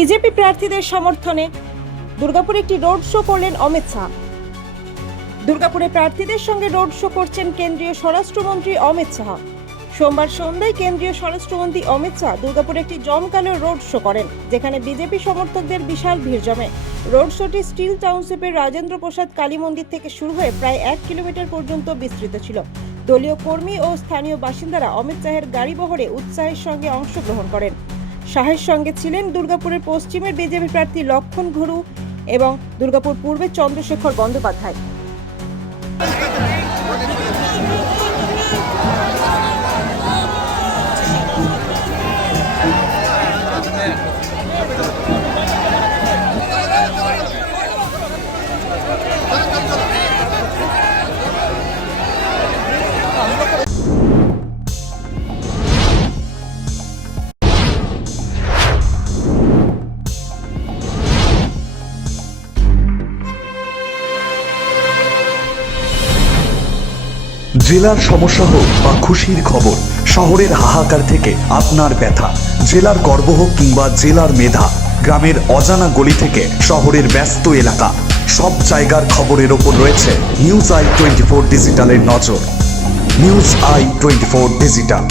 BJP প্রার্থীদের সমর্থনে দুর্গাপুরে একটি রোড শো করলেন অমিত শাহ। দুর্গাপুরে প্রার্থীদের সঙ্গে রোড শো করছেন কেন্দ্রীয় স্বরাষ্ট্রমন্ত্রী অমিত শাহ। সোমবার সন্ধ্যায় কেন্দ্রীয় স্বরাষ্ট্রমন্ত্রী অমিত শাহ দুর্গাপুরে একটি জমকালো রোড শো করেন, যেখানে বিজেপি সমর্থকদের বিশাল ভিড় জমে। রোড শোটি স্টিল টাউনশিপের রাজেন্দ্র প্রসাদ কালী মন্দির থেকে শুরু হয়ে প্রায় 1 কিলোমিটার পর্যন্ত বিস্তৃত ছিল। দলীয় কর্মী ও স্থানীয় বাসিন্দারা অমিত শাহের গাড়ি বহরে উৎসাহের সঙ্গে অংশগ্রহণ করেন। শাহের সঙ্গে ছিলেন দুর্গাপুরের পশ্চিমের বিজেপি প্রার্থী লক্ষণ ঘুরু এবং দুর্গাপুর পূর্বের চন্দ্রশেখর বন্দ্যোপাধ্যায়। জেলার সমস্যা হোক বা খুশির খবর, শহরের হাহাকার থেকে আপনার ব্যথা, জেলার গর্ব হোক কিংবা জেলার মেধা, গ্রামের অজানা গলি থেকে শহরের ব্যস্ত এলাকা, সব জায়গার খবরের ওপর রয়েছে নিউজ আই 24 ডিজিটালের নজর। News I 24 digital.